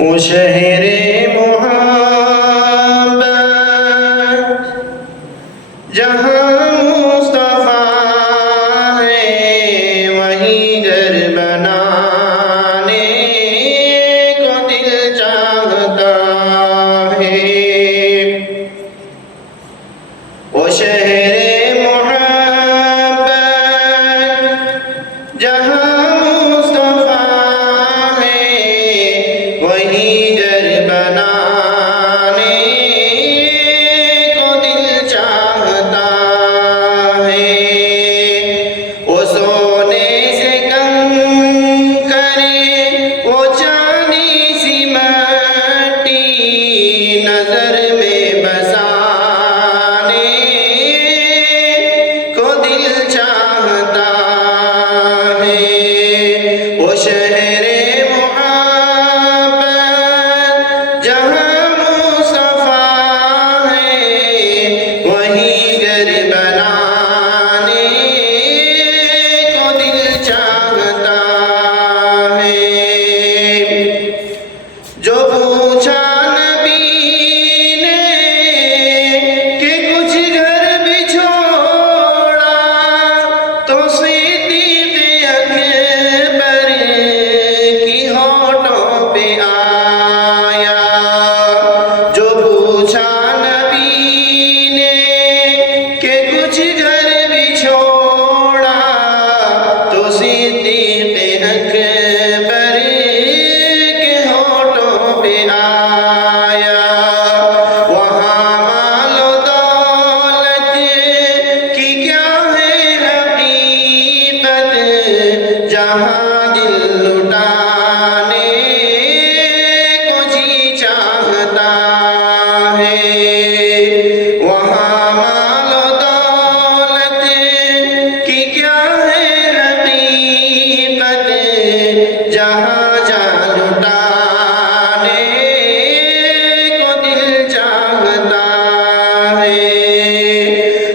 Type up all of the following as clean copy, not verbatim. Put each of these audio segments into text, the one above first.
وہ شہر محبت جہاں مصطفیٰ ہے وہیں گھر بنانے کو دل چاہتا ہے۔ وہ شہر محبت جہاں مصطفیٰ ہے وہیں گھر بنانے کو دل چاہتا ہے۔ وہ سونے سے کم کرے وہ چاندی سی مٹی نظر میں بسانے کو دل چاہتا ہے۔ وہ شہر محبت جہاں مصطفیٰ ہے وہیں گھر بنانے کو دل چاہتا ہے۔ جو پوچھا نبی نے کہ کچھ گھر بھی چھوڑا تو صدیق اکبر کی ہونٹوں پہ آیا۔ جو پوچھا نبی نے کہ کچھ گھر بھی چھوڑا تو صدیق اکبر کے ہونٹوں پہ آیا۔ وہاں مال و دولت کی کیا ہے حقیقت جہاں دل لٹانے کو جی چاہتا ہے۔ وہاں مال و دولت کی کیا ہے حقیقت جہاں جان لٹانے کو دل چاہتا ہے۔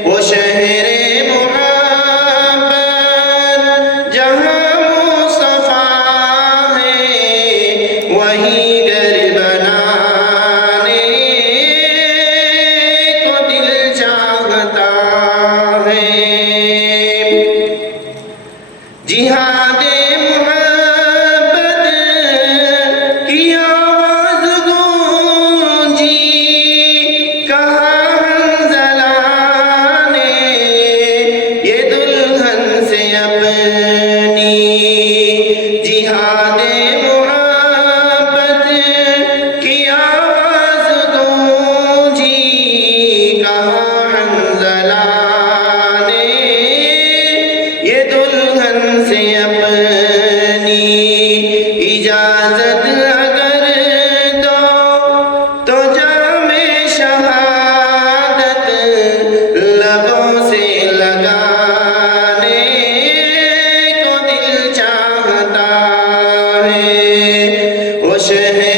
وہ شہر محبت جہاں مصطفیٰ ہے وہیں گھر بنانے کو دل چاہتا ہے۔ جہاد محبت کی آواز گونجی کہا حنظلہ نے یہ دلہن سے اپنی۔ جہاد محبت کی آواز گونجی کہا حنظلہ نے یہ دلہن سے اپنی۔ اجازت اگر دو تو جام شہادت لبوں سے لگانے کو دل چاہتا ہے۔ وہ شہر